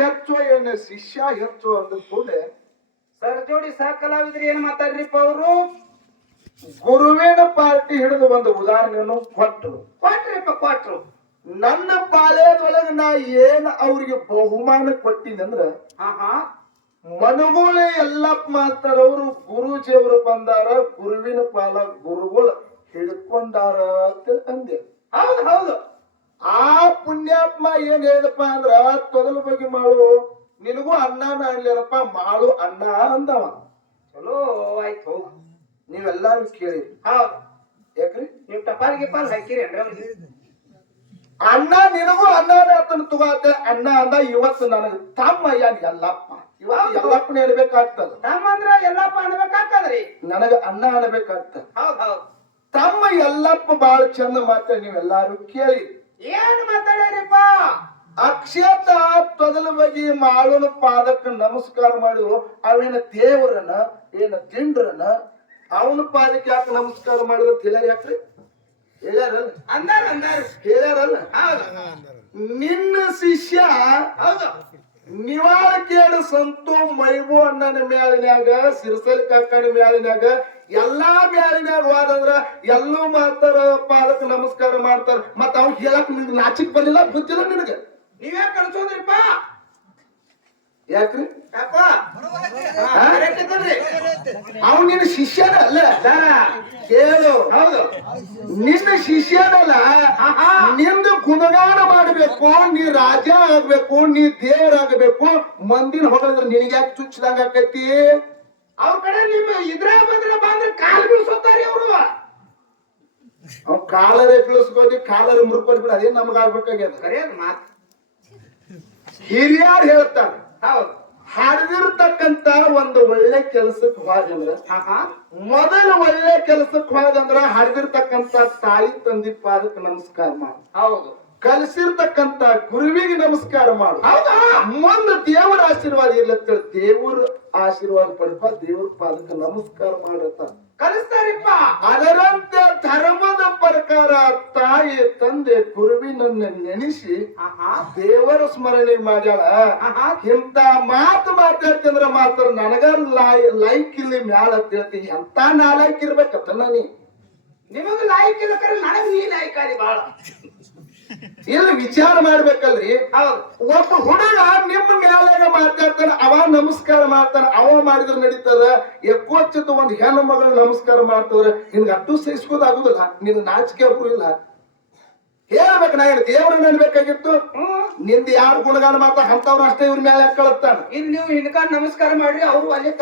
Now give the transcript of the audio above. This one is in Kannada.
ಹೆಚ್ಚು ಏನ ಶಿಷ್ಯ ಹೆಚ್ಚು ಅಂದ ಕೂಡಲೇ ಸರ್ ಜೋಡಿ ಸಹ ಕಲಾವಿದ್ರಿ ಏನ್ ಮಾತಾಡ್ರಿಪ್ಪ ಅವರು ಗುರುವಿನ ಪಾರ್ಟಿ ಹಿಡಿದು ಒಂದು ಉದಾಹರಣೆಯನ್ನು ಕೊಟ್ರು ನನ್ನ ಪಾಳ್ಯದೊಳಗೆ ನಾ ಏನ್ ಅವ್ರಿಗೆ ಬಹುಮಾನ ಕೊಟ್ಟಿನಂದ್ರ ಮನಗುಳೆ ಎಲ್ಲಪ್ಪ ಮಾತಾರವ್ರು ಗುರುಜಿ ಅವರು ಬಂದಾರ ಗುರುವಿನ ಪಾಲ ಗುರುಗಳು ಹಿಡ್ಕೊಂಡಾರ ಅಂತ ಅಂದೆ. ಹೌದು ಆ ಪುಣ್ಯಾತ್ಮ ಏನ್ ಹೇಳಿದಪ್ಪ ಅಂದ್ರ ತೊಗಲು ಬಗ್ಗೆ ಮಾಡು ನಿನಗೂ ಅಣ್ಣನ ಅನ್ಲೇನಪ್ಪ ಮಾಡು ಅಣ್ಣ ಅಂದವ. ಚಲೋ ಆಯ್ತು. ನೀವೆಲ್ಲಾರು ಕೇಳಿ ಹೌದು ಯಾಕ್ರಿ ನೀವ್ ಟಪಾಲ್ ಗಿಪಾಲ್ ಹಾಕಿರಿ ಅವ್ರಿಗೆ ಅಣ್ಣ ನಿನಗೂ ಅಣ್ಣನ ಆತನ ತಗೋತೆ ಅಣ್ಣ ಅಂದ. ಇವತ್ತು ನನಗೆ ತಮ್ಮ ಎಲ್ಲಪ್ಪ ಇವತ್ತು ಎಲ್ಲಪ್ಪನ ಹೇಳ್ಬೇಕಾಗ್ತದ. ತಮ್ಮ ಅಂದ್ರ ಎಲ್ಲಪ್ಪ ಅನ್ಬೇಕಾಗ್ತದ್ರಿ. ನನಗ ಅಣ್ಣ ಅನ್ಬೇಕಾಗ್ತದ. ಹೌದು ತಮ್ಮ ಎಲ್ಲಪ್ಪ ಬಾಳ ಚಂದ ಮಾತಾಡಿ ನೀವೆಲ್ಲಾರು ಕೇಳಿ. ಏನ್ ಮಾತಾಡ್ಯಾರಿಪ್ಪ? ಅಕ್ಷತ ತೊದಲ ಬಗ್ಗೆ ಮಾಳುನ ಪಾದಕ್ಕೆ ನಮಸ್ಕಾರ ಮಾಡಿದ್ರು. ಅವೇನ ದೇವರನ್ನ ಏನ ತಿಂಡ್ರನ ಅವನ ಪಾದಕ್ಕೆ ಯಾಕೆ ನಮಸ್ಕಾರ ಮಾಡಿದ್ರು ಹೇಳ್ಯಾರ ಯಾಕ್ರಿ? ಹೇಳ್ಯಾರಲ್ಲ ಹೇಳ್ಯಾರಲ್ಲ. ನಿನ್ನ ಶಿಷ್ಯ ಹೌದು ನಿವಾಳಕೇಡು ಸಂತು ಮೈಬು ಅಣ್ಣನ ಮ್ಯಾಲಿನ್ಯಾಗ ಸಿರ್ಸಲ್ ಕಾಕನ ಮ್ಯಾಲಿನ್ಯಾಗ ಎಲ್ಲಾ ಮ್ಯಾಲಿನ್ಯಾಗ ಹೋದಂದ್ರ ಎಲ್ಲೂ ಮಾಡ್ತಾರ ಪಾದಕ್ಕೆ ನಮಸ್ಕಾರ ಮಾಡ್ತಾರ. ಮತ್ತ ಅವ್ನ ಹೇಳಕ್ ನಿನ್ಗೆ ನಾಚಿಕ್ ಬರ್ಲಿಲ್ಲ ಗೊತ್ತಿಲ್ಲ ನಿನಗೆ? ನೀವ್ಯಾ ಕಳ್ಸೋದ್ರಿಪ್ಪ ಯಾಕ್ರಿ? ಅವ್ನು ನಿನ್ನ ಶಿಷ್ಯನ ಅಲ್ಲ ಕೇಳು. ಹೌದು ನಿನ್ನ ಶಿಷ್ಯನಲ್ಲ. ನಿಂದು ಗುಣಗಾನ ಮಾಡ್ಬೇಕು, ನೀ ರಾಜ ಆಗ್ಬೇಕು, ನೀ ದೇವರಾಗಬೇಕು. ಮಂದಿನ ಹೊಗಳಿದ್ರೆ ನಿನಗೆ ಯಾಕೆ ಚುಚ್ಚಿದಂಗ ಆಕೈತಿ? ಅವ್ರ ಕಡೆ ನಿಮ್ಮ ಇದ್ರ ಬಂದ್ರೆ ಕಾಲ್ ಬೀಳ್ಸೋತಾರಿ ಅವರು. ಅವ್ ಕಾಲರೇ ಬೀಳಿಸ್ಬೋದು, ಕಾಲರೇ ಮುರ್ಕೊಂಡು ಬಿಡ. ಅದೇನ್ ನಮಗಾಗ್ಬೇಕಾಗ್ಯದ? ಕರೆಯದ್ ಮಾತು ಹಿರಿಯಾರು ಹೇಳ್ತಾರೆ. ಹೌದು ಹಾಡಿದಿರ್ತಕ್ಕಂತ ಒಂದು ಒಳ್ಳೆ ಕೆಲ್ಸಕ್ಕೆ ಹೋದಂದ್ರ ಮೊದಲು ಒಳ್ಳೆ ಕೆಲ್ಸಕ್ಕೆ ಹೋದಂದ್ರ ಹಾಡಿದಿರ್ತಕ್ಕಂತ ತಾಯಿ ತಂದಿ ಪಾದಕ್ಕೆ ನಮಸ್ಕಾರ ಮಾಡು. ಹೌದು ಕಲಿಸಿರ್ತಕ್ಕಂತ ಗುರುವಿಗೆ ನಮಸ್ಕಾರ ಮಾಡು. ಮುಂದೆ ದೇವರ ಆಶೀರ್ವಾದ ಇರ್ಲತ್ತೇಳಿ ದೇವರ ಆಶೀರ್ವಾದ ಪಡಿಪ ದೇವರ ಪಾದಕ್ಕೆ ನಮಸ್ಕಾರ ಮಾಡತ್ತ ಕಲಿಸ್ತಾರಿಪ್ಪ. ಅದರಂತೆ ಧರ್ಮದ ಪ್ರಕಾರ ತಾಯಿ ತಂದೆ ಗುರುವಿನನ್ನ ನೆನೆಸಿ ದೇವರ ಸ್ಮರಣೆ ಮಾಡ್ಯಾಳ. ಇಂತ ಮಾತು ಮಾತಾಡ್ತಂದ್ರ ಮಾತ್ರ ನನಗ ಲೈಕ್ ಇಲ್ಲಿ ಮ್ಯಾಲ ಅಂತ ಹೇಳ್ತೀನಿ. ಎಂತ ನಾಲಾಯ್ಕ್ ಇರ್ಬೇಕತ್ತ ನೀ? ನಿಮಗ ಲಾಯ್ಕ್ ಇರ್ಬೇಕಾದ್ರೆ ನನಗ್ ನೀ ಲಾಯ್ಕ್ ಆದಿ ಬಾಳ. ಇಲ್ಲಿ ವಿಚಾರ ಮಾಡ್ಬೇಕಲ್ರಿ. ಒಬ್ಬ ಹುಡುಗ ನಿಮ್ಮ ಮ್ಯಾಲಾಗ ಮಾತಾಡ್ತಾನ, ಅವ ನಮಸ್ಕಾರ ಮಾಡ್ತಾನ, ಅವ ಮಾಡಿದ್ರ ನಡೀತದ. ಎಕ್ಕೋಚಿತ ಒಂದ್ ಹೆಣ್ಣು ಮಗಳು ನಮಸ್ಕಾರ ಮಾಡ್ತದ್ರ ನಿನ್ಗೆ ಅಟ್ಟು ಸಹಿಸ್ಕೋದಾಗುದಿಲ್ಲ. ನಿನ್ ನಾಚಿಕೆ ಒಬ್ರು ಇಲ್ಲ. ಹೇಳ್ಬೇಕು ನಾ ಏನು ದೇವ್ರನ್ನ ಅನ್ಬೇಕಾಗಿತ್ತು? ನಿಂದ ಯಾರು ಗುಣಗಾನ ಮಾಡ್ತಾರ ಅಂತವ್ರು ಅಷ್ಟೇ ಇವ್ರ ಮ್ಯಾಲ ಕಳಸ್ತಾನ. ಇಲ್ಲಿ ನೀವು ಹಿಂಡ್ಕಾನ್ ನಮಸ್ಕಾರ ಮಾಡ್ರಿ, ಅವ್ರು ಅಲ್ಲೇ